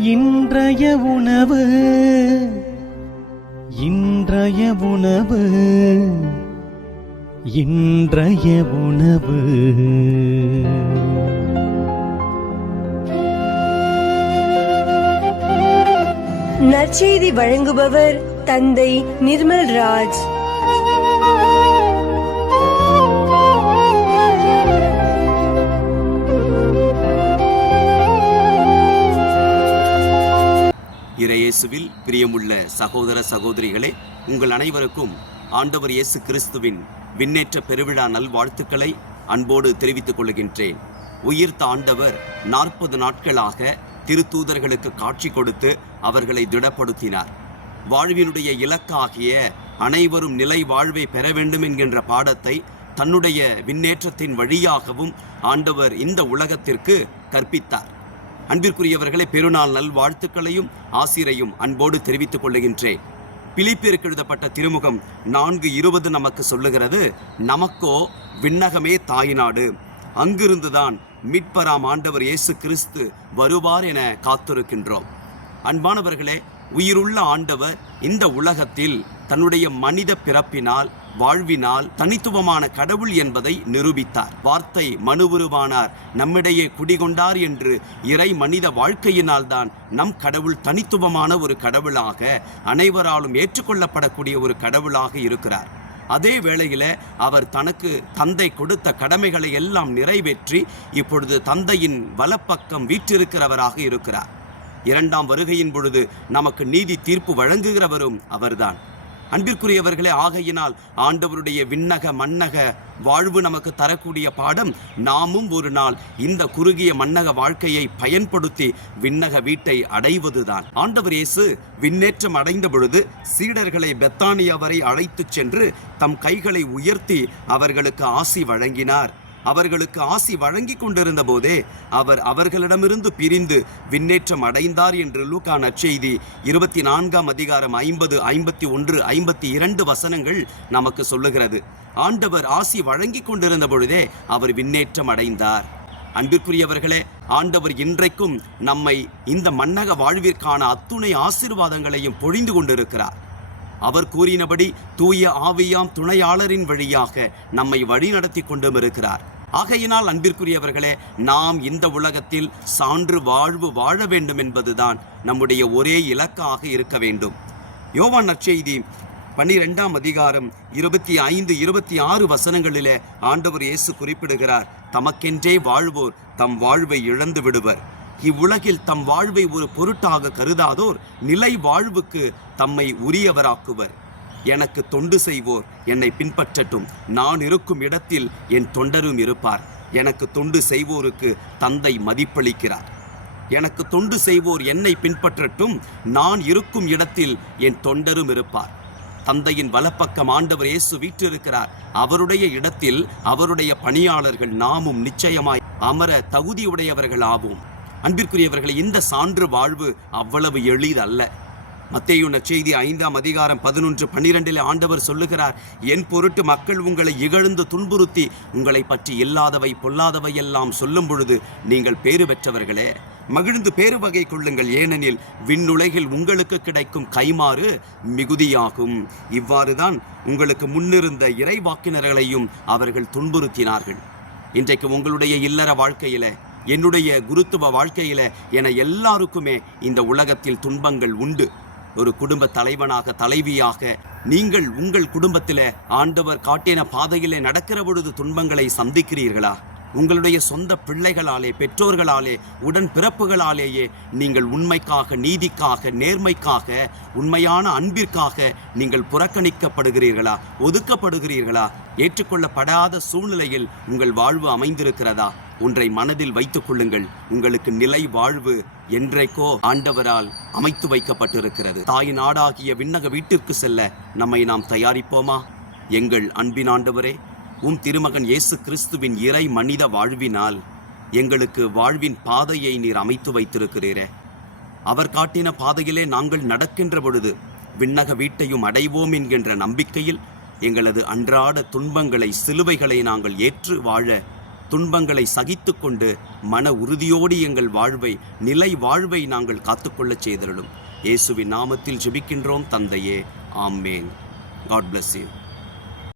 இன்றைய உணவு இன்றைய உணவு இன்றைய உணவு. நற்செய்தி வழங்குபவர் தந்தை நிர்மல் ராஜ். இறையேசுவில் பிரியமுள்ள சகோதர சகோதரிகளே, உங்கள் அனைவருக்கும் ஆண்டவர் இயேசு கிறிஸ்துவின் விண்ணேற்ற பெருவிழா நல்வாழ்த்துக்களை அன்போடு தெரிவித்துக் கொள்கின்றேன். உயிர்த்த ஆண்டவர் 40 நாட்களாக திருத்தூதர்களுக்கு காட்சி கொடுத்து அவர்களை திடப்படுத்தினார். வாழ்வினுடைய இலக்காகிய அனைவரும் நிலை வாழ்வை பெற வேண்டும் என்கின்ற பாடத்தை தன்னுடைய விண்ணேற்றத்தின் வழியாகவும் ஆண்டவர் இந்த உலகத்திற்கு கற்பித்தார். அன்பிற்குரியவர்களே, பெருநாள் நல்வாழ்த்துக்களையும் ஆசிரையும் அன்போடு தெரிவித்துக் கொள்ளுகின்றேன். பிலிப்பியருக்கு எழுதப்பட்ட திருமுகம் 4:20 நமக்கு சொல்லுகிறது, நமக்கோ விண்ணகமே தாய்நாடு, அங்கிருந்துதான் மீட்பராம் ஆண்டவர் இயேசு கிறிஸ்து வருவார் என காத்திருக்கின்றோம். அன்பானவர்களே, உயிருள்ள ஆண்டவர் இந்த உலகத்தில் தன்னுடைய மனித பிறப்பினால் வாழ்வினால் தனித்துவமான கடவுள் என்பதை நிரூபித்தார். வார்த்தை மனுவுருவானார், நம்மிடையே குடிகொண்டார் என்று இறை மனித வாழ்க்கையினால் தான் நம் கடவுள் தனித்துவமான ஒரு கடவுளாக, அனைவராலும் ஏற்றுக்கொள்ளப்படக்கூடிய ஒரு கடவுளாக இருக்கிறார். அதே வேளையில அவர் தனக்கு தந்தை கொடுத்த கடமைகளை எல்லாம் நிறைவேற்றி இப்பொழுது தந்தையின் வலப்பக்கம் வீற்றிருக்கிறவராக இருக்கிறார். 2ஆம் வருகையின் பொழுது நமக்கு நீதி தீர்ப்பு வழங்குகிறவரும் அவர்தான். அன்பிற்குரியவர்களே, ஆகையினால் ஆண்டவருடைய விண்ணக மன்னக வாழ்வு நமக்கு தரக்கூடிய பாடம், நாமும் ஒரு நாள் இந்த குறுகிய மன்னக வாழ்க்கையை பயன்படுத்தி விண்ணக வீட்டை அடைவதுதான். ஆண்டவர் இயேசு விண்ணேற்றம் அடைந்த பொழுது சீடர்களை பெத்தானியா வரை அழைத்துச் சென்று தம் கைகளை உயர்த்தி அவர்களுக்கு ஆசி வழங்கினார். அவர்களுக்கு ஆசி வழங்கி கொண்டிருந்த போதே அவர் அவர்களிடமிருந்து பிரிந்து விண்ணேற்றம் அடைந்தார் என்று லூக்கா நற்செய்தி 24ஆம் அதிகாரம் 50, 51, 52 வசனங்கள் நமக்கு சொல்லுகிறது. ஆண்டவர் ஆசி வழங்கி கொண்டிருந்த பொழுதே அவர் விண்ணேற்றம் அடைந்தார். அன்பிற்குரியவர்களே, ஆண்டவர் இன்றைக்கும் நம்மை இந்த மன்னக வாழ்விற்கான அத்துணை ஆசீர்வாதங்களையும் பொழிந்து கொண்டிருக்கிறார். அவர் கூறினபடி தூய ஆவியாம் துணையாளரின் வழியாக நம்மை வழிநடத்தி கொண்டும் இருக்கிறார். ஆகையினால் அன்பிற்குரியவர்களே, நாம் இந்த உலகத்தில் சான்று வாழ்வு வாழ வேண்டும் என்பதுதான் நம்முடைய ஒரே இலக்காக இருக்க வேண்டும். யோவான் நற்செய்தி 12ஆம் அதிகாரம் 25, 26 வசனங்களிலே ஆண்டவர் இயேசு குறிப்பிடுகிறார், தமக்கென்றே வாழ்வோர் தம் வாழ்வை இழந்து விடுவர். இவ்வுலகில் தம் வாழ்வை ஒரு பொருட்டாக கருதாதோர் நிலை வாழ்வுக்கு தம்மை உரியவராக்குவர். எனக்கு தொண்டு செய்வோர் என்னை பின்பற்றட்டும், நான் இருக்கும் இடத்தில் என் தொண்டரும் இருப்பார். எனக்கு தொண்டு செய்வோருக்கு தந்தை மதிப்பளிக்கிறார். எனக்கு தொண்டு செய்வோர் என்னை பின்பற்றட்டும், நான் இருக்கும் இடத்தில் என் தொண்டரும் இருப்பார். தந்தையின் வலப்பக்கம் ஆண்டவர் இயேசு வீற்றிருக்கிறார். அவருடைய இடத்தில் அவருடைய பணியாளர்கள் நாமும் நிச்சயமாய் அமர தகுதியுடையவர்கள் ஆவோம். அன்பிற்குரியவர்களை, இந்த சான்று வாழ்வு அவ்வளவு எளிதல்ல. மத்தேயு நற்செய்தி 5ஆம் அதிகாரம் 11, 12 ஆண்டவர் சொல்லுகிறார், என் பொருட்டு மக்கள் உங்களை இகழ்ந்து துன்புறுத்தி உங்களை பற்றி இல்லாதவை பொல்லாதவை எல்லாம் சொல்லும் பொழுது நீங்கள் பேறு பெற்றவர்களே, மகிழ்ந்து பேறு வகை கொள்ளுங்கள், ஏனெனில் விண்ணுலகில் உங்களுக்கு கிடைக்கும் கைமாறு மிகுதியாகும். இவ்வாறுதான் உங்களுக்கு முன்னிருந்த இறைவாக்கினர்களையும் அவர்கள் துன்புறுத்தினார்கள். இன்றைக்கு உங்களுடைய இல்லற வாழ்க்கையில, என்னுடைய குருத்துவ வாழ்க்கையில என எல்லாருக்குமே இந்த உலகத்தில் துன்பங்கள் உண்டு. ஒரு குடும்ப தலைவனாக தலைவியாக நீங்கள் உங்கள் குடும்பத்திலே ஆண்டவர் காட்டின பாதையிலே நடக்கிற பொழுது துன்பங்களை சந்திக்கிறீர்களா? உங்களுடைய சொந்த பிள்ளைகளாலே, பெற்றோர்களாலே, உடன் பிறப்புகளாலேயே நீங்கள் உண்மைக்காக, நீதிக்காக, நேர்மைக்காக, உண்மையான அன்பிற்காக நீங்கள் புறக்கணிக்கப்படுகிறீர்களா? ஒதுக்கப்படுகிறீர்களா? ஏற்றுக்கொள்ளப்படாத சூழ்நிலையில் உங்கள் வாழ்வு அமைந்திருக்கிறதா? ஒன்றை மனதில் வைத்துக் கொள்ளுங்கள், உங்களுக்கு நிலை வாழ்வு என்றைக்கோ ஆண்டவரால் அமைத்து வைக்கப்பட்டிருக்கிறது. தாய் நாடாகிய விண்ணக வீட்டிற்கு செல்ல நம்மை நாம் தயாரிப்போமா? எங்கள் அன்பின் ஆண்டவரே, உம் திருமகன் இயேசு கிறிஸ்துவின் இறை மனித வாழ்வினால் எங்களுக்கு வாழ்வின் பாதையை நீர் அமைத்து வைத்திருக்கிறீரே. அவர் காட்டின பாதையிலே நாங்கள் நடக்கின்ற பொழுது விண்ணக வீட்டையும் அடைவோம் என்கின்ற நம்பிக்கையில் எங்களது அன்றாட துன்பங்களை, சிலுவைகளை நாங்கள் ஏற்று வாழ துன்பங்களை சகித்து கொண்டு மன உறுதியோடு எங்கள் வாழ்வை, நிலை வாழ்வை நாங்கள் காத்துக்கொள்ளச் செய்தருளும். இயேசுவின் நாமத்தில் ஜெபிக்கின்றோம் தந்தையே, ஆமேன். God bless you.